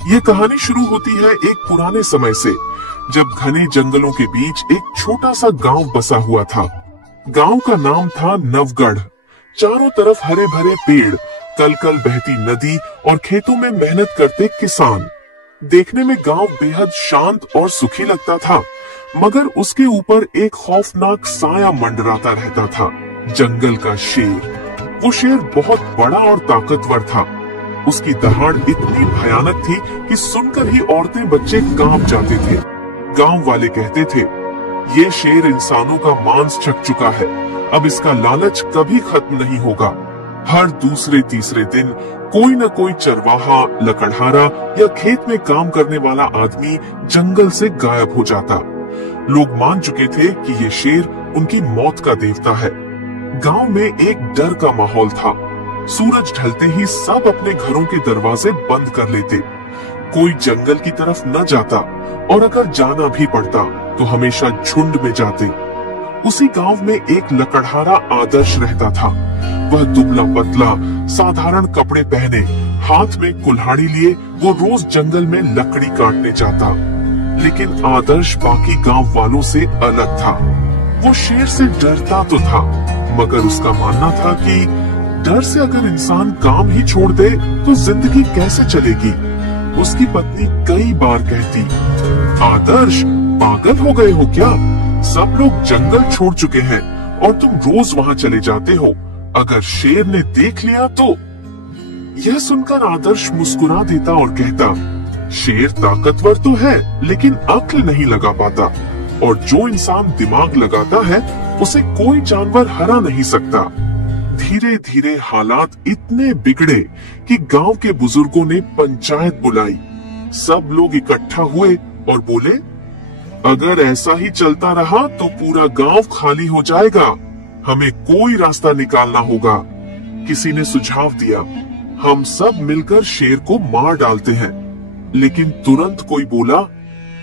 ये कहानी शुरू होती है एक पुराने समय से, जब घने जंगलों के बीच एक छोटा सा गांव बसा हुआ था। गांव का नाम था नवगढ़। चारों तरफ हरे भरे पेड़, कल कल बहती नदी और खेतों में मेहनत करते किसान। देखने में गांव बेहद शांत और सुखी लगता था, मगर उसके ऊपर एक खौफनाक साया मंडराता रहता था, जंगल का शेर। वो शेर बहुत बड़ा और ताकतवर था। उसकी दहाड़ इतनी भयानक थी कि सुनकर ही औरतें बच्चे कांप जाते थे। गांव वाले कहते थे, ये शेर इंसानों का मांस चख चुका है, अब इसका लालच कभी खत्म नहीं होगा। हर दूसरे तीसरे दिन कोई न कोई चरवाहा, लकड़हारा या खेत में काम करने वाला आदमी जंगल से गायब हो जाता। लोग मान चुके थे कि ये शेर उनकी मौत का देवता है। गांव में एक डर का माहौल था। सूरज ढलते ही सब अपने घरों के दरवाजे बंद कर लेते। कोई जंगल की तरफ न जाता, और अगर जाना भी पड़ता तो हमेशा झुंड में जाते। उसी गांव में एक लकड़हारा आदर्श रहता था। वह दुबला पतला, साधारण कपड़े पहने, हाथ में कुल्हाड़ी लिए वो रोज जंगल में लकड़ी काटने जाता। लेकिन आदर्श बाकी गांव वालों से अलग था। वो शेर से डरता तो था, मगर उसका मानना था कि डर से अगर इंसान काम ही छोड़ दे तो जिंदगी कैसे चलेगी। उसकी पत्नी कई बार कहती, आदर्श पागल हो गए हो क्या? सब लोग जंगल छोड़ चुके हैं और तुम रोज वहां चले जाते हो। अगर शेर ने देख लिया तो? यह सुनकर आदर्श मुस्कुरा देता और कहता, शेर ताकतवर तो है, लेकिन अक्ल नहीं लगा पाता, और जो इंसान दिमाग लगाता है उसे कोई जानवर हरा नहीं सकता। धीरे धीरे हालात इतने बिगड़े कि गांव के बुजुर्गों ने पंचायत बुलाई। सब लोग इकट्ठा हुए और बोले, अगर ऐसा ही चलता रहा तो पूरा गांव खाली हो जाएगा। हमें कोई रास्ता निकालना होगा। किसी ने सुझाव दिया, हम सब मिलकर शेर को मार डालते हैं। लेकिन तुरंत कोई बोला,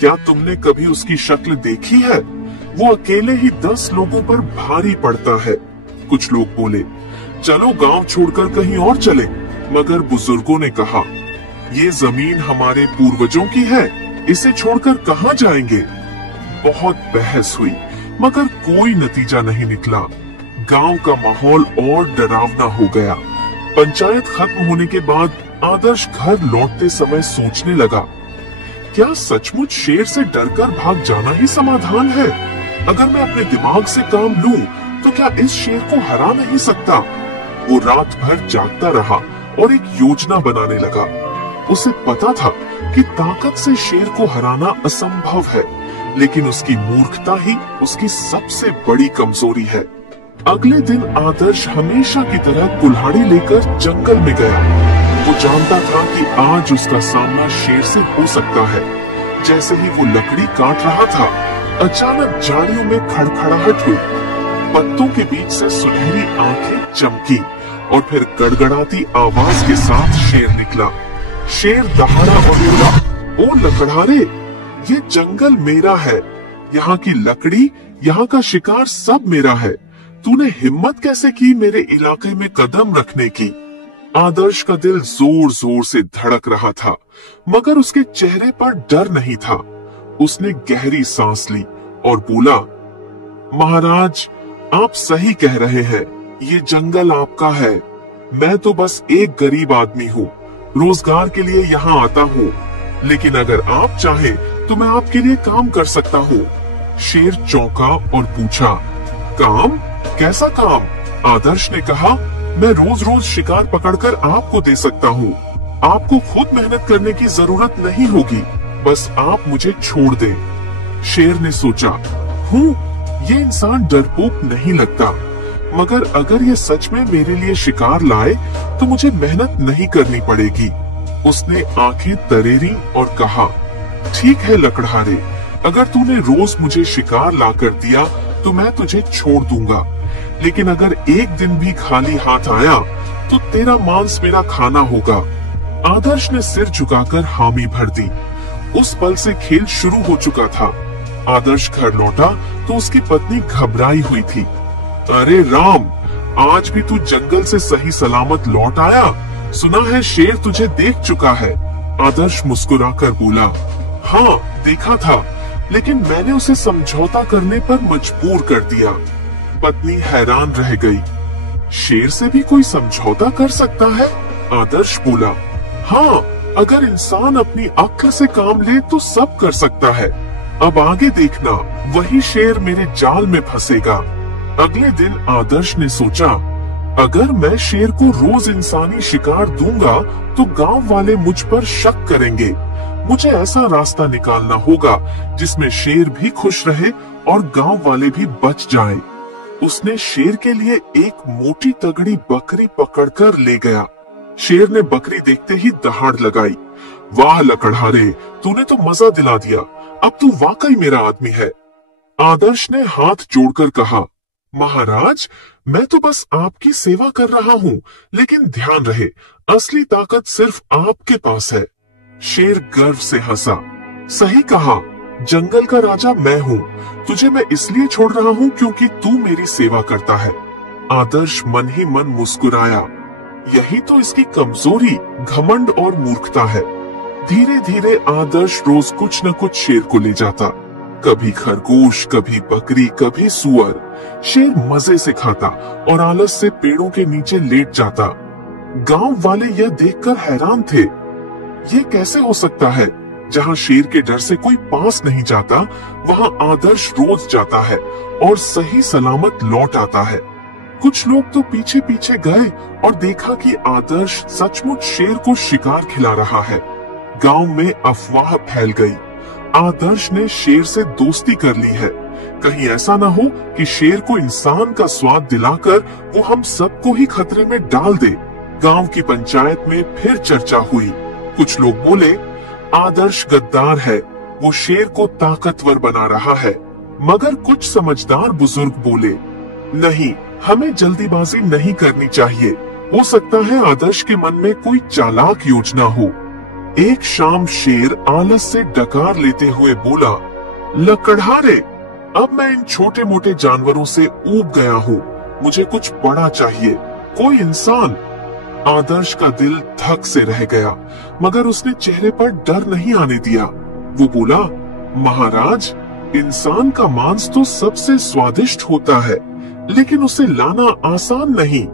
क्या तुमने कभी उसकी शक्ल देखी है? वो अकेले ही 10 लोगों पर भारी पड़ता है। कुछ लोग बोले, चलो गांव छोड़कर कहीं और चले। मगर बुजुर्गों ने कहा, ये जमीन हमारे पूर्वजों की है, इसे छोड़कर कहां जाएंगे? बहुत बहस हुई, मगर कोई नतीजा नहीं निकला। गांव का माहौल और डरावना हो गया। पंचायत खत्म होने के बाद आदर्श घर लौटते समय सोचने लगा, क्या सचमुच शेर से डरकर भाग जाना ही समाधान है? अगर मैं अपने दिमाग से काम लूं, तो क्या इस शेर को हरा नहीं सकता? वो रात भर जागता रहा और एक योजना बनाने लगा। उसे पता था कि ताकत से शेर को हराना असंभव है, लेकिन उसकी मूर्खता ही उसकी सबसे बड़ी कमजोरी है। अगले दिन आदर्श हमेशा की तरह कुल्हाड़ी लेकर जंगल में गया। वो जानता था कि आज उसका सामना शेर से हो सकता है। जैसे ही वो लकड़ी काट रहा था, अचानक झाड़ियों में खड़खड़ाहट हुई। पत्तों के बीच से सुनहरी आंखें चमकी और फिर गड़गड़ाती आवाज के साथ शेर निकला। शेर दहाड़ा और बोला, ओ लकड़हारे, ये जंगल मेरा है। यहाँ की लकड़ी, यहाँ का शिकार सब मेरा है। तूने हिम्मत कैसे की मेरे इलाके में कदम रखने की? आदर्श का दिल जोर जोर से धड़क रहा था, मगर उसके चेहरे पर डर नहीं था। उसने गहरी सांस ली और बोला, महाराज, आप सही कह रहे हैं, ये जंगल आपका है। मैं तो बस एक गरीब आदमी हूँ, रोजगार के लिए यहाँ आता हूँ। लेकिन अगर आप चाहें तो मैं आपके लिए काम कर सकता हूँ। शेर चौंका और पूछा, काम? कैसा काम? आदर्श ने कहा, मैं रोज रोज शिकार पकड़कर आपको दे सकता हूँ। आपको खुद मेहनत करने की जरूरत नहीं होगी, बस आप मुझे छोड़ दें। शेर ने सोचा, ये इंसान डरपोक नहीं लगता, मगर अगर ये सच में मेरे लिए शिकार लाए तो मुझे मेहनत नहीं करनी पड़ेगी। उसने आंखें तरेरी और कहा, ठीक है लकड़हारे, अगर तूने रोज मुझे शिकार ला कर दिया तो मैं तुझे छोड़ दूंगा। लेकिन अगर एक दिन भी खाली हाथ आया तो तेरा मांस मेरा खाना होगा। आदर्श ने सिर झुकाकर हामी भर दी। उस पल से खेल शुरू हो चुका था। आदर्श घर लौटा तो उसकी पत्नी घबराई हुई थी। अरे राम, आज भी तू जंगल से सही सलामत लौट आया? सुना है शेर तुझे देख चुका है। आदर्श मुस्कुराकर बोला, हाँ देखा था, लेकिन मैंने उसे समझौता करने पर मजबूर कर दिया। पत्नी हैरान रह गई। शेर से भी कोई समझौता कर सकता है? आदर्श बोला, हाँ, अगर इंसान अपनी अक्ल से काम ले तो सब कर सकता है। अब आगे देखना, वही शेर मेरे जाल में फंसेगा। अगले दिन आदर्श ने सोचा, अगर मैं शेर को रोज इंसानी शिकार दूंगा तो गांव वाले मुझ पर शक करेंगे। मुझे ऐसा रास्ता निकालना होगा जिसमें शेर भी खुश रहे और गांव वाले भी बच जाएं। उसने शेर के लिए एक मोटी तगड़ी बकरी पकड़कर ले गया। शेर ने बकरी देखते ही दहाड़ लगाई। वाह लकड़हारे, तूने तो मजा दिला दिया, अब तू वाकई मेरा आदमी है। आदर्श ने हाथ जोड़कर कहा, महाराज, मैं तो बस आपकी सेवा कर रहा हूँ, लेकिन ध्यान रहे, असली ताकत सिर्फ आपके पास है। शेर गर्व से हंसा, सही कहा, जंगल का राजा मैं हूँ। तुझे मैं इसलिए छोड़ रहा हूँ क्योंकि तू मेरी सेवा करता है। आदर्श मन ही मन मुस्कुराया। यही तो इसकी कमजोरी, घमंड और मूर्खता है। धीरे धीरे आदर्श रोज कुछ न कुछ शेर को ले जाता। कभी खरगोश, कभी बकरी, कभी सुअर। शेर मजे से खाता और आलस से पेड़ों के नीचे लेट जाता। गांव वाले यह देखकर हैरान थे। ये कैसे हो सकता है? जहाँ शेर के डर से कोई पास नहीं जाता, वहाँ आदर्श रोज जाता है और सही सलामत लौट आता है। कुछ लोग तो पीछे पीछे गए और देखा कि आदर्श सचमुच शेर को शिकार खिला रहा है। गांव में अफवाह फैल गई। आदर्श ने शेर से दोस्ती कर ली है। कहीं ऐसा न हो कि शेर को इंसान का स्वाद दिलाकर वो हम सबको ही खतरे में डाल दे। गांव की पंचायत में फिर चर्चा हुई। कुछ लोग बोले, आदर्श गद्दार है, वो शेर को ताकतवर बना रहा है। मगर कुछ समझदार बुजुर्ग बोले, नहीं, हमें जल्दीबाजी नहीं करनी चाहिए। हो सकता है आदर्श के मन में कोई चालाक योजना हो। एक शाम शेर आलस से डकार लेते हुए बोला, लकड़हारे, अब मैं इन छोटे मोटे जानवरों से ऊब गया हूँ। मुझे कुछ बड़ा चाहिए, कोई इंसान। आदर्श का दिल धक से रह गया, मगर उसने चेहरे पर डर नहीं आने दिया। वो बोला, महाराज, इंसान का मांस तो सबसे स्वादिष्ट होता है, लेकिन उसे लाना आसान नहीं।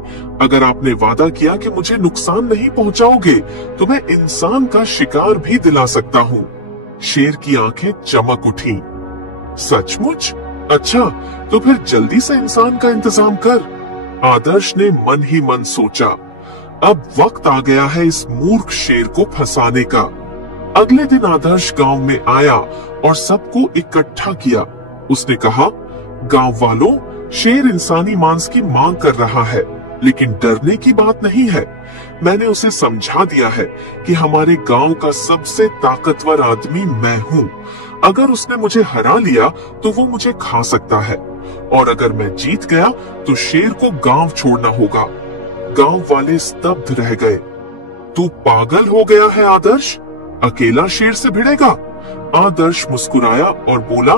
अगर आपने वादा किया कि मुझे नुकसान नहीं पहुंचाओगे, तो मैं इंसान का शिकार भी दिला सकता हूँ। शेर की आंखें चमक उठी। सचमुच? अच्छा, तो फिर जल्दी से इंसान का इंतजाम कर। आदर्श ने मन ही मन सोचा, अब वक्त आ गया है इस मूर्ख शेर को फंसाने का। अगले दिन आदर्श गांव में आया और सबको इकट्ठा किया। उसने कहा, गांव वालों, शेर इंसानी मांस की मांग कर रहा है, लेकिन डरने की बात नहीं है। मैंने उसे समझा दिया है कि हमारे गांव का सबसे ताकतवर आदमी मैं हूँ। अगर उसने मुझे हरा लिया तो वो मुझे खा सकता है, और अगर मैं जीत गया तो शेर को गांव छोड़ना होगा। गांव वाले स्तब्ध रह गए। तू पागल हो गया है आदर्श? अकेला शेर से भिड़ेगा? आदर्श मुस्कुराया और बोला,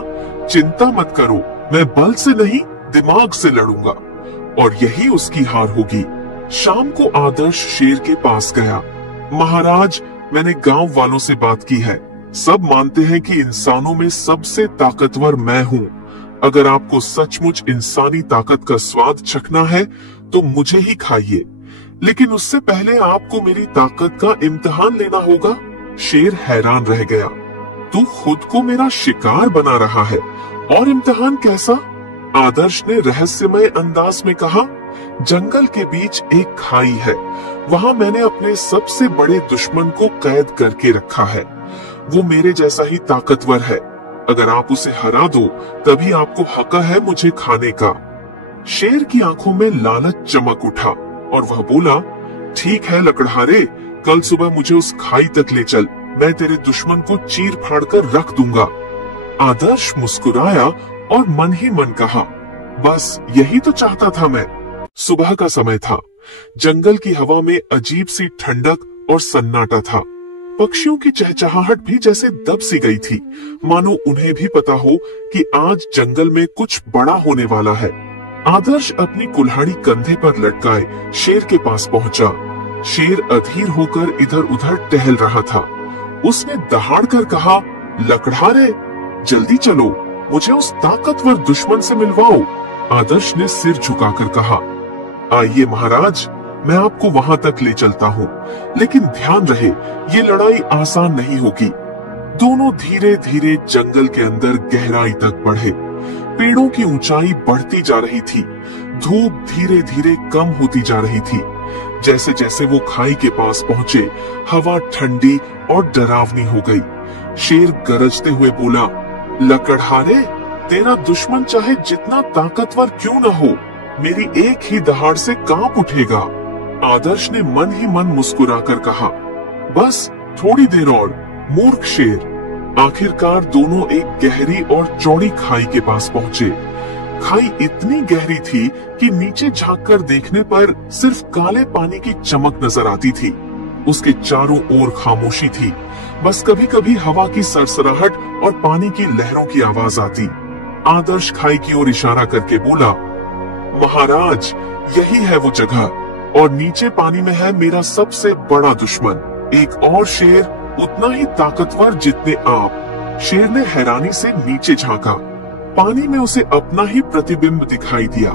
चिंता मत करो, मैं बल से नहीं दिमाग से लड़ूंगा, और यही उसकी हार होगी। शाम को आदर्श शेर के पास गया। महाराज, मैंने गांव वालों से बात की है। सब मानते हैं कि इंसानों में सबसे ताकतवर मैं हूँ। अगर आपको सचमुच इंसानी ताकत का स्वाद चखना है तो मुझे ही खाइए, लेकिन उससे पहले आपको मेरी ताकत का इम्तिहान लेना होगा। शेर हैरान रह गया। तू खुद को मेरा शिकार बना रहा है, और इम्तिहान कैसा? आदर्श ने रहस्यमय अंदाज में कहा, जंगल के बीच एक खाई है, वहाँ मैंने अपने सबसे बड़े दुश्मन को कैद करके रखा है। वो मेरे जैसा ही ताकतवर है। अगर आप उसे हरा दो, तभी आपको हक है मुझे खाने का। शेर की आंखों में लालच चमक उठा और वह बोला, ठीक है लकड़हारे, कल सुबह मुझे उस खाई तक ले चल, मैं तेरे दुश्मन को चीर फाड़ कर रख दूंगा। आदर्श मुस्कुराया और मन ही मन कहा, बस यही तो चाहता था मैं। सुबह का समय था। जंगल की हवा में अजीब सी ठंडक और सन्नाटा था। पक्षियों की चहचहाहट भी जैसे दब सी गई थी, मानो उन्हें भी पता हो कि आज जंगल में कुछ बड़ा होने वाला है। आदर्श अपनी कुल्हाड़ी कंधे पर लटकाए शेर के पास पहुंचा। शेर अधीर होकर इधर उधर टहल रहा था। उसने दहाड़ कर कहा, लकड़हारे, जल्दी चलो, मुझे उस ताकतवर दुश्मन से मिलवाओ। आदर्श ने सिर झुकाकर कहा, आइए महाराज, मैं आपको वहां तक ले चलता हूँ, लेकिन ध्यान रहे ये लड़ाई आसान नहीं होगी। दोनों धीरे धीरे जंगल के अंदर गहराई तक बढ़े। पेड़ों की ऊंचाई बढ़ती जा रही थी, धूप धीरे धीरे कम होती जा रही थी। जैसे जैसे वो खाई के पास पहुंचे, हवा ठंडी और डरावनी हो गई। शेर गरजते हुए बोला, लकड़हारे, तेरा दुश्मन चाहे जितना ताकतवर क्यों न हो, मेरी एक ही दहाड़ से कांप उठेगा। आदर्श ने मन ही मन मुस्कुराकर कहा, बस थोड़ी देर और, मूर्ख शेर। आखिरकार दोनों एक गहरी और चौड़ी खाई के पास पहुंचे। खाई इतनी गहरी थी कि नीचे झांककर देखने पर सिर्फ काले पानी की चमक नजर आती थी। उसके चारों ओर खामोशी थी, बस कभी कभी हवा की सरसराहट और पानी की लहरों की आवाज आती। आदर्श खाई की ओर इशारा करके बोला, महाराज, यही है वो जगह, और नीचे पानी में है मेरा सबसे बड़ा दुश्मन, एक और शेर उतना ही ताकतवर जितने आप। शेर ने हैरानी से नीचे झांका। पानी में उसे अपना ही प्रतिबिंब दिखाई दिया।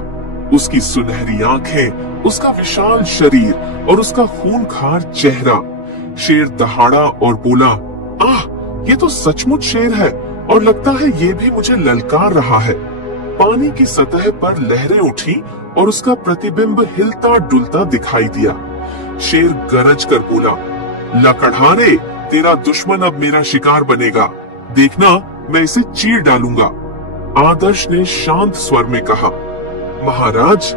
उसकी सुनहरी आंखें, उसका विशाल शरीर और उसका खूंखार चेहरा। शेर दहाड़ा और बोला, आह, ये तो सचमुच शेर है, और लगता है ये भी मुझे ललकार रहा है। पानी की सतह पर लहरें उठी और उसका प्रतिबिंब हिलता डुलता दिखाई दिया। शेर गरज कर बोला, लकड़हारे, तेरा दुश्मन अब मेरा शिकार बनेगा, देखना मैं इसे चीर डालूंगा। आदर्श ने शांत स्वर में कहा, महाराज,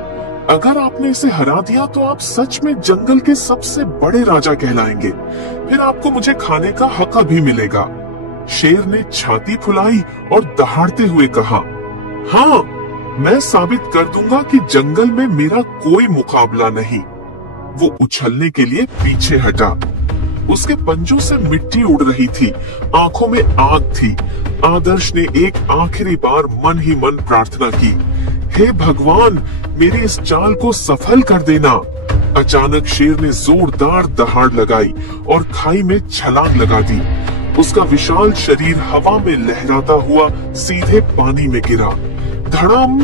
अगर आपने इसे हरा दिया तो आप सच में जंगल के सबसे बड़े राजा कहलाएंगे, फिर आपको मुझे खाने का हक भी मिलेगा। शेर ने छाती फुलाई और दहाड़ते हुए कहा, हाँ, मैं साबित कर दूंगा कि जंगल में मेरा कोई मुकाबला नहीं। वो उछलने के लिए पीछे हटा। उसके पंजों से मिट्टी उड़ रही थी, आंखों में आग थी। आदर्श ने एक आखिरी बार मन ही मन प्रार्थना की, हे भगवान, मेरी इस चाल को सफल कर देना। अचानक शेर ने जोरदार दहाड़ लगाई और खाई में छलांग लगा दी। उसका विशाल शरीर हवा में लहराता हुआ सीधे पानी में गिरा। धड़ाम!